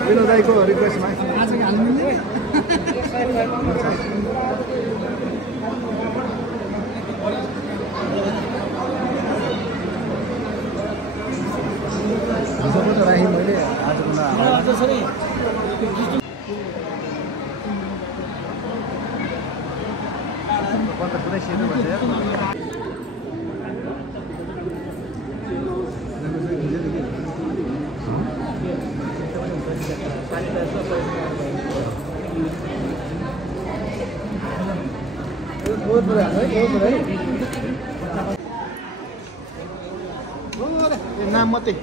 विनोद दाईको रिक्वेस्टमा राखेँ मैले आजको पुरै सेतो भन्छ नाम मात्रै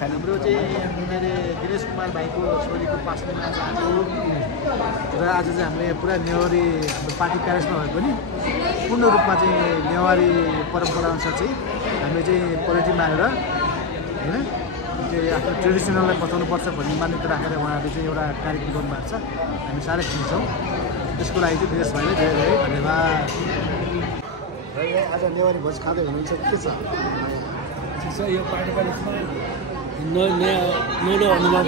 हाम्रो चाहिँ मेरो दिनेश कुमार भाइको छोरीको पास्टरमा आज हो र आज चाहिँ हामीले पुरा नेवारी हाम्रो पार्टी प्यारेसमा भए पनि पूर्ण रूपमा चाहिँ नेवारी परम्पराअनुसार चाहिँ हामीले चाहिँ पोलिटी मारेर होइन आफ्नो ट्रेडिसनललाई बचाउनुपर्छ भन्ने मान्यता राखेर उहाँहरूले चाहिँ एउटा कार्यक्रम गर्नुभएको छ हामी साह्रै खुसी छौँ त्यसको लागि चाहिँ दिनेश भाइले धेरै धेरै धन्यवाद र आज नेवारी भोज खाँदै हुनुहुन्छ के छ यो पार्टी प्यालेसमा नौलो अनुभव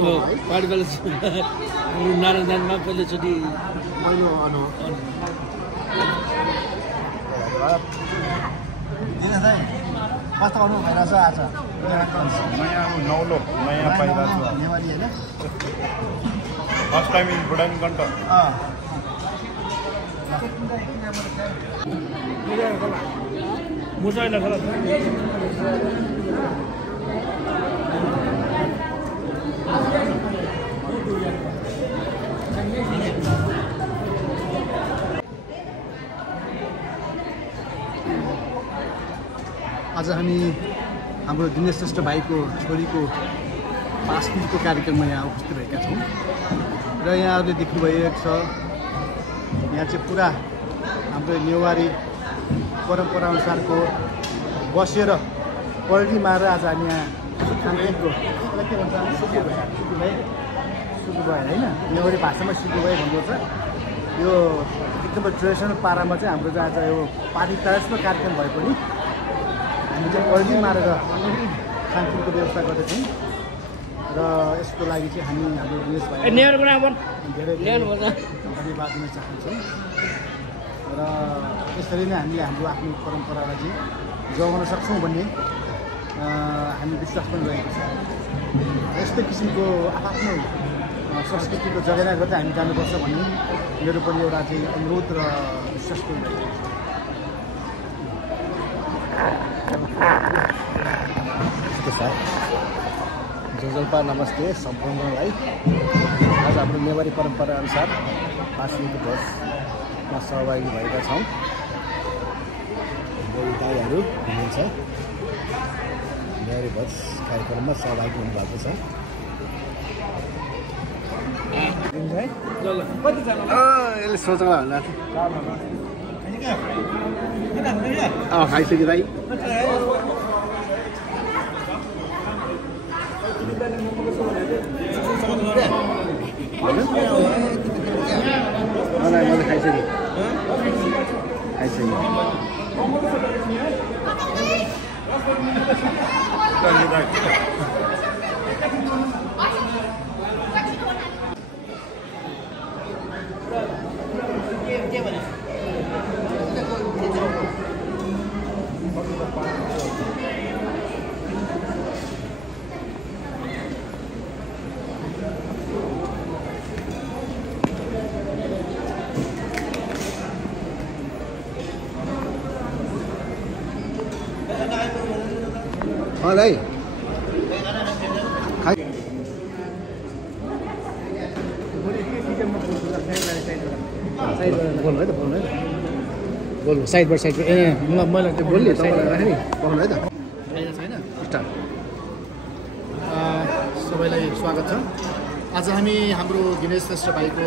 हो पार्टी प्यालेस हाम्रो नारायणमा पहिलोचोटि पहिलो अनुभव कस्तो अनुभव भइरहेछ आज नयाँ नौलो नयाँ पाइरहेको छु नेवारी होइन फर्स्ट टाइम इन बुढान कन्ट मुसाइला खला आज हामी हाम्रो दिनेश श्रेष्ठ भाइको छोरीको पास्टिजको कार्यक्रममा यहाँ उपस्थित भएका छौँ र यहाँहरूले देख्नुभएको छ यहाँ चाहिँ पुरा हाम्रो नेवारी परम्पराअनुसारको बसेर पल्टी मारेर आज हामी यहाँ खानपिनको के भन्छ सुकु भयो होइन नेवारी भाषामा सुकु भयो भन्नु छ यो एकदमै ट्रेडिसनल पारामा चाहिँ हाम्रो चाहिँ आज यो पार्टी प्यालेसमा कार्यक्रम भए पनि हामी चाहिँ पल्टी मारेर खानपिनको व्यवस्था गर्दैछौँ र यसको लागि चाहिँ हामी हाम्रो दिनेश भाइ धेरै धन्यवाद दिन चाहन्छौँ र यसरी नै हामीले हाम्रो आफ्नो परम्परालाई चाहिँ जोगाउन सक्छौँ भन्ने हामी विश्वास पनि रहेको छ यस्तै किसिमको आफ्नो संस्कृतिको जगेरा गर्दै हामी जानुपर्छ भन्ने मेरो पनि एउटा चाहिँ अनुरोध र विश्वास पनि रहेको छ जलपा नमस्ते सम्पूर्णलाई आज हाम्रो नेवारी परम्परा अनुसार पास्टिजको भोजमा सहभागी भएका छौँ दाईहरू हुनुहुन्छ नेवारी भोज कार्यक्रममा सहभागी हुनुभएको छ यसले सोचौँला होला खाइसक्यो दाइ मैले खाइसकेँ दाइ बोल्नु है त बोल्नु साइडबाट ए मैले त्यो बोल्ने तपाईँलाई राखेँ नि पाउनु है त छैन स्टार्ट सबैलाई स्वागत छ आज हामी हाम्रो दिनेश श्रेष्ठ भाइको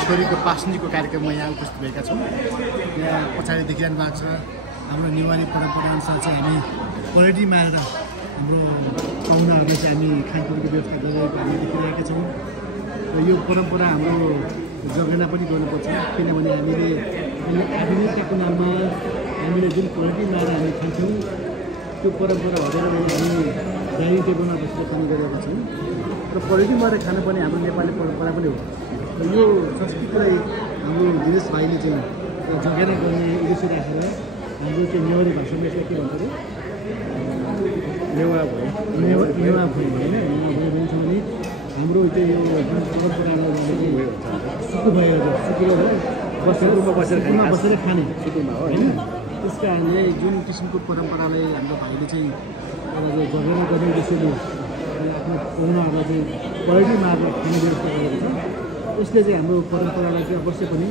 छोरीको पासनीको कार्यक्रममा यहाँ उपस्थित भएका छौँ यहाँ पछाडि देखिरहनु भएको छ हाम्रो नेवारी परम्परा अनुसार चाहिँ हामी पलेटी मारेर हाम्रो पाहुनाहरूले चाहिँ हामी खानपिनको व्यवस्था गरिरहेको हामी देखिरहेका छौँ र यो परम्परा हाम्रो जगेना पनि गर्नुपर्छ किनभने हामीले आधुनिकताको नाममा हामीले जुन पलेटी मारेर हामी खान्छौँ त्यो परम्परा हटेर हामी डाइनिङ टेबलमा बसेर खाने गरेका छौँ र पलेटी मारेर खानु पनि हाम्रो नेपाली परम्परा पनि हो र यो संस्कृतिलाई हाम्रो दिनेश भाइले चाहिँ जगेना गर्ने उद्देश्य राखेर हाम्रो चाहिँ नेवारी भाषामा यसलाई के भन्छ अरे नेवा भयो नेवा भयो होइन नेवा भयो भन्छ भने हाम्रो चाहिँ यो जुन परम्परालाई सुकु भएर सुकुमा बसेर खाने सुकुमा हो होइन त्यस कारणले जुन किसिमको परम्परालाई हाम्रो भाइले चाहिँ एउटा जगेना गर्ने उद्देश्यले आफ्नो पाहुनाहरूलाई चाहिँ पलेटी मारेर खाने व्यवस्था गरेको छ यसले चाहिँ हाम्रो परम्परालाई चाहिँ अवश्य पनि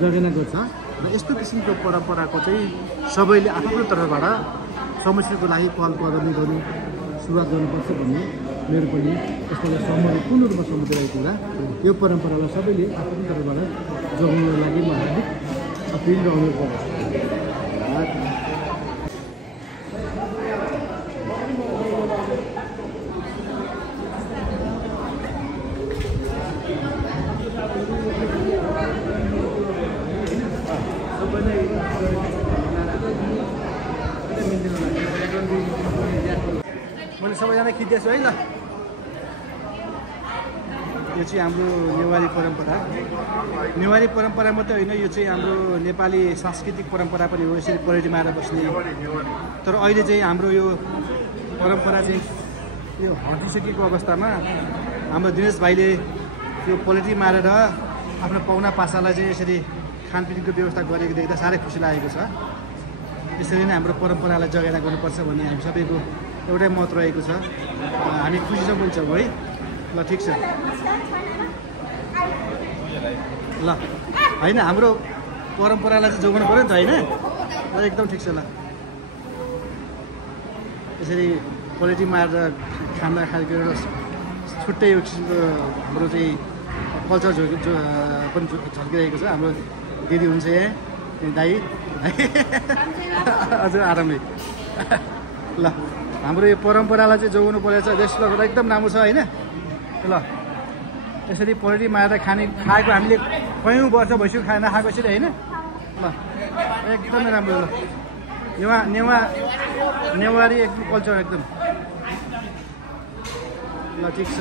जगेना गर्छ र यस्तो किसिमको परम्पराको चाहिँ सबैले आफ्नो तर्फबाट समस्याको लागि पहल कदमी गर्नु सुरुवात गर्नुपर्छ भन्ने मेरो पनि यसलाई सहमति पूर्ण रूपमा सहमति रहेको कुरा यो परम्परालाई सबैले आफ्नो तर्फबाट जोगाउनको लागि म हार्दिक अपिल र अनुरोध गर्दछु मैले सबैजना खिच्दैछु है ल यो चाहिँ हाम्रो नेवारी परम्परा मात्रै होइन यो चाहिँ हाम्रो नेपाली सांस्कृतिक परम्परा पनि हो यसरी पलेटी मारेर बस्ने तर अहिले चाहिँ हाम्रो यो परम्परा चाहिँ यो हटिसकेको अवस्थामा हाम्रो दिनेश भाइले यो पलेटी मारेर आफ्नो पाहुना पासालाई चाहिँ यसरी खानपिनको व्यवस्था गरेको देख्दा साह्रै खुसी लागेको छ यसरी नै हाम्रो परम्परालाई जगेरा गर्नुपर्छ भन्ने हामी सबैको एउटै मत रहेको छ हामी खुसी छ पनि छौँ है ल ठिक छ ल होइन हाम्रो परम्परालाई चाहिँ जोगाउनु पऱ्यो नि त होइन ल एकदम ठिक छ ल यसरी पलेटी मारेर खाना खाएको एउटा छुट्टै यो किसिमको हाम्रो चाहिँ कल्चर पनि झल्किरहेको छ हाम्रो दिदी हुन्छ यहाँ दाई हजुर आरामै ल हाम्रो यो परम्परालाई चाहिँ जोगाउनु परेको छ देश लगेर एकदम राम्रो छ होइन ल यसरी पलेटी मारेर खाएको हामीले कयौँ वर्ष भइसक्यो खाना खाएको यसरी होइन ल एकदमै राम्रो ल नेवारी एकदम कल्चर एकदम ल ठिक छ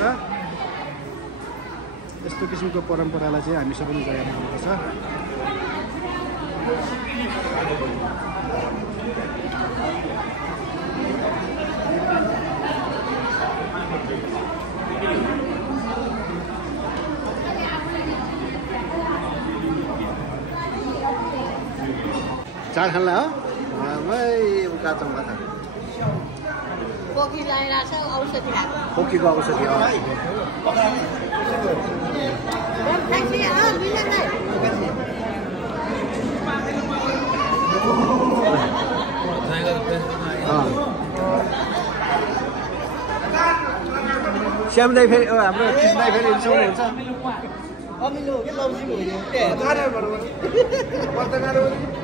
यस्तो किसिमको परम्परालाई चाहिँ हामी सबैले जगाएर हुनुपर्छ चाड खानलाई हो काँचो भात पोखी लगाइरहेको छ औषधि खाएको पोखीको औषधि हो श्याम दाई फेरि हाम्रो कृष्ण दाई फेरि रिसाउनुहुन्छ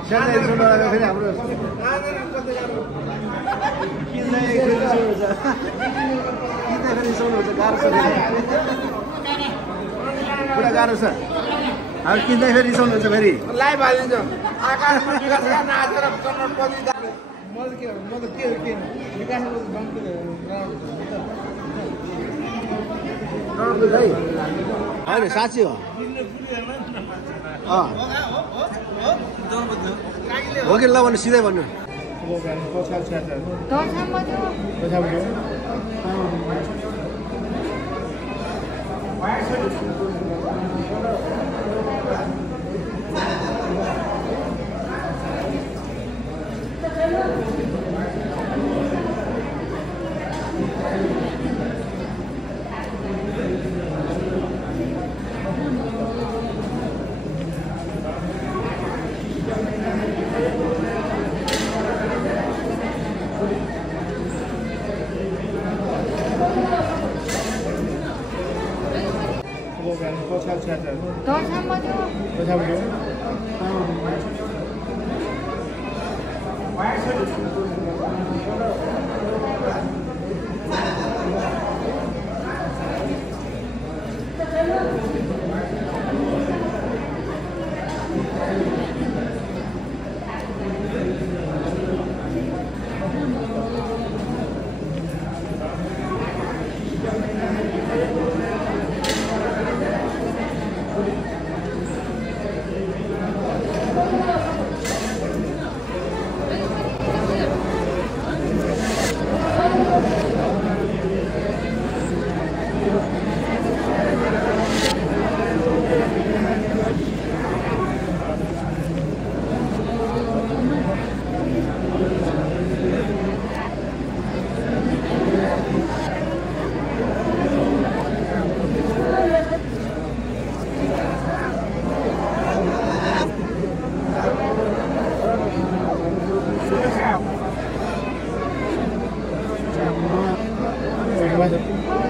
श्याम दाई रिसाउनु लाग्यो फेरि हाम्रो रिसाउनुहुन्छ गाह्रो छ पुरा गाह्रो छ अब किन्दै फेरि रिसाउनुहुन्छ फेरि लाइभ हालिदिन्छ होइन साँच्ची हो हो कि ल भन्नु सिधै भन्नु 多差不多。都差不多。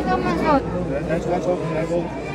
这么少。来，来，来，来，